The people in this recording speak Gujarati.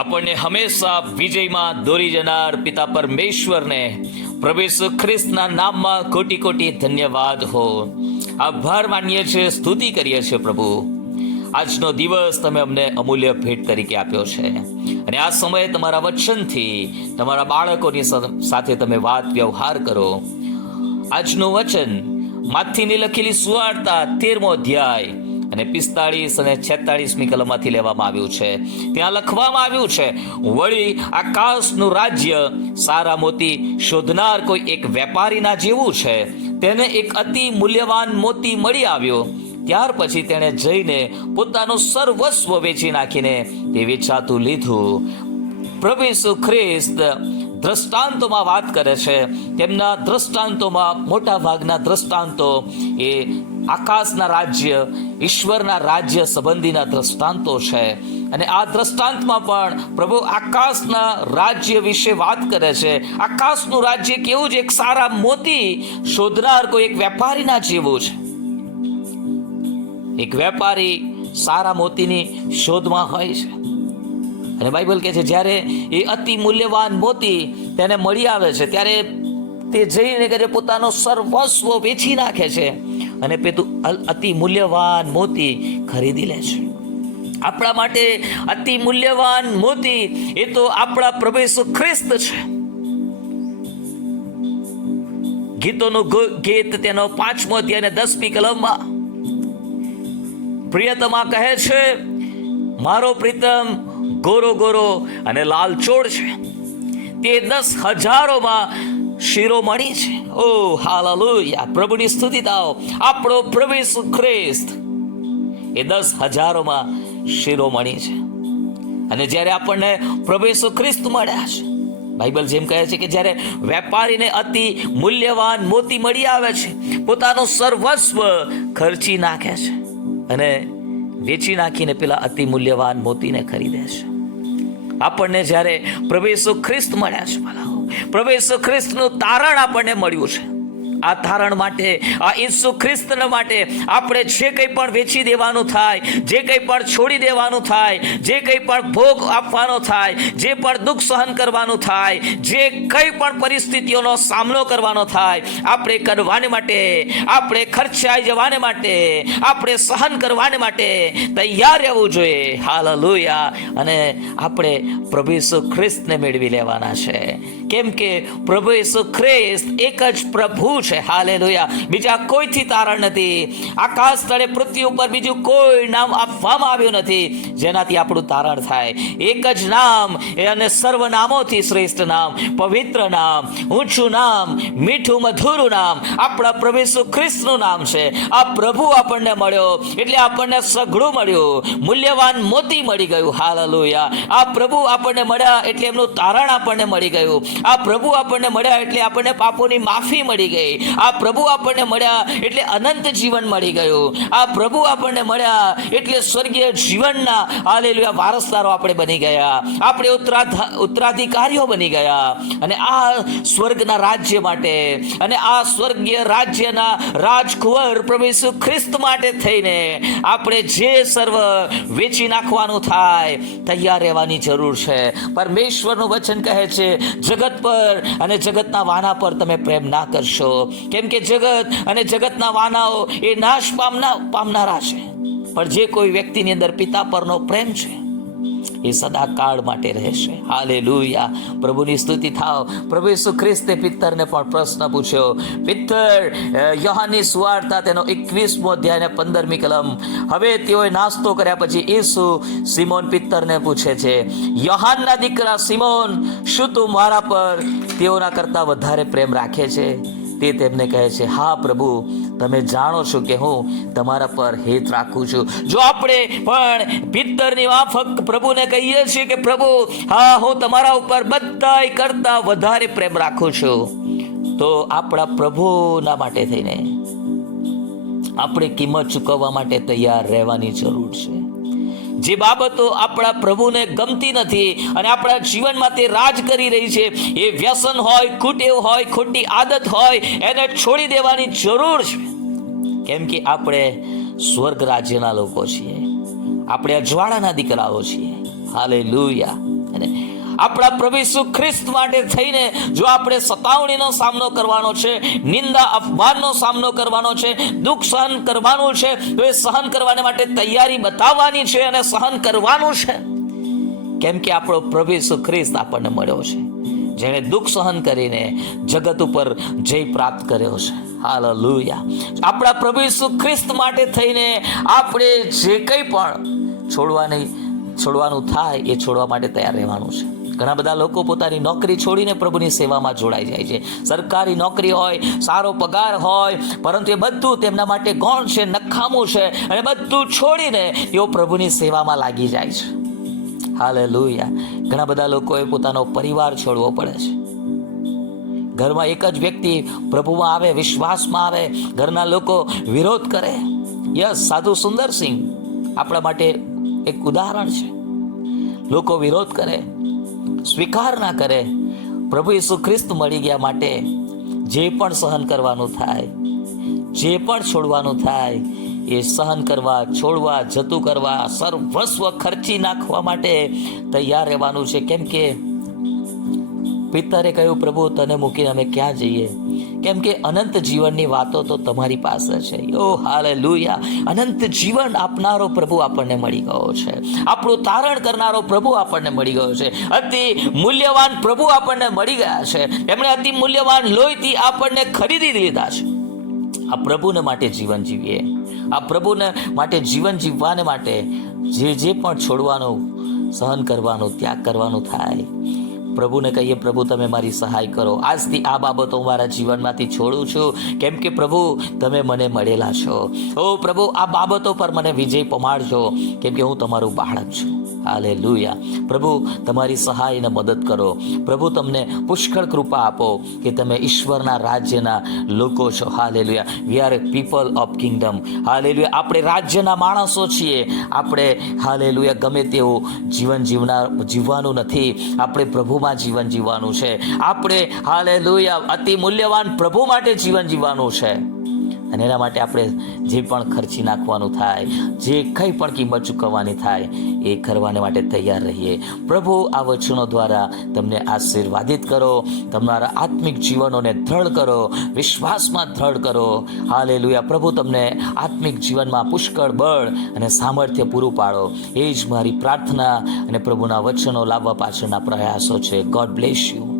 આપણને હંમેશા વિજયમાં દોરી જનાર પિતા પરમેશ્વરને પ્રભુ ઈસુ ખ્રિસ્તના નામમાં કોટી કોટી ધન્યવાદ હો. આભાર માનીએ છીએ, સ્તુતિ કરીએ છીએ પ્રભુ. આજનો દિવસ તમે અમને અમૂલ્ય ભેટ તરીકે આપ્યો છે અને આ સમયે તમારા વચનથી તમારા બાળકોની સાથે તમે વાત વ્યવહાર કરો. આજનું વચન માથીની લખેલી સુવાર્તા 13મો અધ્યાય અને 45 અને 46મી કલમમાંથી લેવામાં આવ્યું છે. ત્યાં લખવામાં આવ્યું છે, વળી આકાશનું રાજ્ય સારા મોતી શોધનાર કોઈ એક વેપારીના જેવું છે. તેને એક અતિ મૂલ્યવાન મોતી મળી આવ્યો. ત્યાર પછી તેણે જઈને પોતાનું સર્વસ્વ વેચી નાખીને તે વેચાતું લીધું. પ્રભુ ઈસુ ખ્રિસ્ત દ્રષ્ટાંતોમાં વાત કરે છે. તેમના દ્રષ્ટાંતોમાં મોટા ભાગના દ્રષ્ટાંતો એ આકાશના રાજ્ય, ઈશ્વરના રાજ્ય સંબંધીના દ્રષ્ટાંતો છે. અને આ દ્રષ્ટાંતમાં પણ પ્રભુ આકાશના રાજ્ય વિશે વાત કરે છે. આકાશનું રાજ્ય કેવું છે? એક સારા મોતી શોધનાર કોઈ એક વેપારીના જેવું છે. એક વેપારી સારા મોતીની શોધમાં હોય છે અને બાઇબલ કહે છે જ્યારે એ અતિ મૂલ્યવાન મોતી તેને મળી આવે છે ત્યારે તે જઈને કે પોતાનો સર્વસ્વ વેચી નાખે છે અને પેલું અતિ મૂલ્યવાન મોતી ખરીદી લે છે. આપણા માટે અતિ મૂલ્યવાન મોતી એ તો આપણા પ્રભુ ઈસુ ખ્રિસ્ત છે. ગીતોનું ગીત તેનો 5મો અધ્યાય અને 10મી કલમમાં પ્રિયતમા કહે છે, મારો પ્રીતમ ગોરો ગોરો અને લાલચોળ છે, તે 10,000ઓમાં શિરોમણી છે. ઓ હાલેલુયા, પ્રભુની સ્તુતિ થાઓ. આપણો પ્રભુ ઈસુ ખ્રિસ્ત એ 10,000ઓમાં શિરોમણી છે. અને જ્યારે આપણને પ્રભુ ઈસુ ખ્રિસ્ત મળ્યા છે, બાઇબલ જેમ કહે છે કે જ્યારે વેપારીને અતિ મૂલ્યવાન મોતી મળી આવે છે, પોતાનું સર્વસ્વ ખર્ચી નાખે છે અને વેચી નાખીને પેલા અતિ મૂલ્યવાન મોતીને ખરીદે છે. આપણને જ્યારે પ્રભુ ઈસુ ખ્રિસ્ત મળ્યા છે, પ્રભુ ઈસુ ખ્રિસ્તનું તારણ આપણને મળ્યું છે. આ તારણ માટે, આ ઈસુ ખ્રિસ્તના માટે આપણે જે કંઈ પણ વેચી દેવાનું થાય, જે કંઈ પણ છોડી દેવાનું થાય, જે કંઈ પણ ભોગ આપવાનો થાય, જે પણ દુઃખ સહન કરવાનું થાય, જે કંઈ પણ પરિસ્થિતિઓનો સામનો કરવાનો થાય, આપણે કરવાને માટે, આપણે ખર્ચાઈ જવાને માટે, આપણે સહન કરવાને માટે તૈયાર રહેવું જોઈએ. હાલેલુયા. અને આપણે પ્રભુ ઈસુ ખ્રિસ્તને મેળવી લેવાના છે, કેમ કે પ્રભુ ઈસુ ખ્રિસ્ત એક જ પ્રભુ છે. હાલેલુયા. બીજા કોઈથી તારણ નથી. આકાશ તળે પૃથ્વી ઉપર બીજું કોઈ નામ આપવામાં આવ્યું નથી જેનાથી આપણું તારણ થાય. એક જ નામ, અને સર્વનામોથી શ્રેષ્ઠ નામ, પવિત્ર નામ, ઊંચું નામ, મીઠું મધુરું નામ આપણા પ્રભુ ઈસુ ખ્રિસ્તનું નામ છે. આ પ્રભુ આપણને મળ્યો એટલે આપણને સઘળું મળ્યું, મૂલ્યવાન મોતી મળી ગયું. હાલેલુયા. આ પ્રભુ આપણને મળ્યા એટલે એમનું તારણ આપણને મળી ગયું. આ પ્રભુ આપણને મળ્યા એટલે આપણને પાપોની માફી મળી ગઈ. આ પ્રભુ આપણને મળ્યા એટલે અનંત જીવન મળી ગયું. આ પ્રભુ આપણને મળ્યા એટલે સ્વર્ગીય જીવનના હાલેલુયા વારસદારો આપણે બની ગયા. આપણે ઉત્તરાધિકારીઓ બની ગયા. અને આ સ્વર્ગના રાજ્ય માટે અને આ સ્વર્ગીય રાજ્યના રાજકુંવર પ્રભુ ઈસુ ખ્રિસ્ત માટે થઈને આપણે જે સર્વ વેચી નાખવાનું થાય તૈયાર રહેવાની જરૂર છે. પરમેશ્વરનું વચન કહે છે, જગત પર અને જગતના વાના પર તમે પ્રેમ ના કરશો, કેમ કે જગત અને જગતના વાનાઓ એ નાશ પામનારા છે. પણ જે કોઈ વ્યક્તિની અંદર પિતા પરનો પ્રેમ છે એ સદાકાળ માટે રહેશે. હાલેલુયા. પ્રભુની સ્તુતિ થાવ. પ્રભુ ઈસુ ખ્રિસ્તે પિત્તરને પણ પ્રશ્ન પૂછ્યો. પિત્તર, યોહાનની સુવાર્તા તેનો 21મો અધ્યાય અને 15મી કલમ. હવે તેઓએ નાસ્તો કર્યા પછી ઈસુ સિમોન પિત્તરને પૂછે છે, યોહાનના દીકરા સિમોન, શું તું મારા પર તેઓના કરતા વધારે પ્રેમ રાખે છે? તે તેમને કહે છે, હા પ્રભુ, તમે જાણો છો કે હું તમારા પર હેત રાખું છું. જો આપણે પણ પિત્તરની માફક પ્રભુને કહીએ છીએ કે પ્રભુ, હા, હું તમારા ઉપર બધાય કરતા વધારે પ્રેમ રાખું છું, તો આપણા પ્રભુના માટે થઈને આપણે કિંમત ચૂકવવા માટે તૈયાર રહેવાની જરૂર છે. જે બાબતો આપણા પ્રભુને ગમતી નથી અને આપણા જીવનમાં તે રાજ કરી રહી છે, એ વ્યસન હોય, કુટેવ હોય, ખોટી આદત હોય, એને છોડી દેવાની જરૂર છે. કેમ કે આપણે સ્વર્ગ રાજ્યના લોકો છીએ, આપણે અજવાળાના દીકરાઓ છીએ. હાલેલુયા. અને આપણા પ્રભુ ઈસુ ખ્રિસ્ત માટે થઈને જો આપણે સતાવણીનો સામનો કરવાનો છે, નિંદા અપમાનનો સામનો કરવાનો છે, દુઃખ સહન કરવાનું છે, તો એ સહન કરવા માટે તૈયારી બતાવવાની છે અને સહન કરવાનું છે. કેમ કે આપણો પ્રભુ ઈસુ ખ્રિસ્ત આપણને મળ્યો છે, જેણે દુઃખ સહન કરીને જગત ઉપર જય પ્રાપ્ત કર્યો છે. હાલેલુયા. આપણા પ્રભુ ઈસુ ખ્રિસ્ત માટે થઈને આપણે જે કંઈ પણ છોડવાનું થાય એ છોડવા માટે તૈયાર રહેવાનું છે. ઘણા બધા લોકો પોતાની નોકરી છોડીને પ્રભુની સેવામાં જોડાઈ જાય છે. સરકારી નોકરી હોય, સારો પગાર હોય, પરંતુ એ બધું તેમના માટે ગૌણ છે, નકામું છે, અને બધું છોડીને તેઓ પ્રભુની સેવામાં લાગી જાય છે. હાલેલુયા. ઘણા બધા લોકોએ પોતાનો પરિવાર છોડવો પડે છે. ઘરમાં એક જ વ્યક્તિ પ્રભુમાં આવે, વિશ્વાસમાં આવે, ઘરના લોકો વિરોધ કરે. યસ, સાધુ સુંદરસિંહ આપણા માટે એક ઉદાહરણ છે. લોકો વિરોધ કરે, સ્વીકાર ના કરે. પ્રભુ ઈસુ ખ્રિસ્ત મળી ગયા માટે જે પણ સહન કરવાનું થાય, જે પણ છોડવાનું થાય, એ સહન કરવા, છોડવા, જતું કરવા, સર્વસ્વ ખર્ચી નાખવા માટે તૈયાર રહેવાનું છે. કેમ કે પિતરે કહ્યું, પ્રભુ તને મૂકીને અમે ક્યાં જઈએ? કેમ કે અનંત જીવનની વાતો તો તમારી પાસે છે. ઓ હાલેલુયા. અનંત જીવન આપનારો પ્રભુ આપણને મળી ગયો છે. આપણું તારણ કરનારો પ્રભુ આપણને મળી ગયો છે. અતિ મૂલ્યવાન પ્રભુ આપણને મળી ગયા છે. એમણે અતિ મૂલ્યવાન લોહીથી આપણને ખરીદી લીધા છે. આ પ્રભુને માટે જીવન જીવીએ. આ પ્રભુને માટે જીવન જીવવાને માટે જે પણ છોડવાનું, સહન કરવાનું, ત્યાગ કરવાનું થાય, પ્રભુને કહીએ, પ્રભુ તમે મારી સહાય કરો. આજથી આ બાબતો હું મારા જીવનમાંથી છોડું છું. કેમ કે પ્રભુ તમે મને મળેલા છો. ઓ પ્રભુ, આ બાબતો પર મને વિજય પમાડજો, કેમ કે હું તમારું બાળક છું. હાલેલુયા. પ્રભુ તમારી સહાય અને મદદ કરો. પ્રભુ તમને પુષ્કળ કૃપા આપો કે તમે ઈશ્વરના રાજ્યના લોકો છો. Hallelujah. We are people of Kingdom. Hallelujah. આપણે રાજ્યના માણસો છીએ. આપણે હાલેલુયા ગમે તેવું જીવન જીવવાનું નથી. આપણે પ્રભુમાં જીવન જીવવાનું છે. આપણે હાલેલુયા અતિ મૂલ્યવાન પ્રભુ માટે જીવન જીવવાનું છે. અને એના માટે આપણે જે પણ ખર્ચી નાખવાનું થાય, જે કંઈ પણ કિંમત ચૂકવવાની થાય, એ કરવાને માટે તૈયાર રહીએ. પ્રભુ આ વચનો દ્વારા તમને આશીર્વાદિત કરો, તમારા આત્મિક જીવનોને દ્રઢ કરો, વિશ્વાસમાં દ્રઢ કરો. હાલેલુયા. પ્રભુ તમને આત્મિક જીવનમાં પુષ્કળ બળ અને સામર્થ્ય પૂરું પાડો. એ જ મારી પ્રાર્થના અને પ્રભુના વચનો લાવવા પાછળના પ્રયાસો છે. God bless you.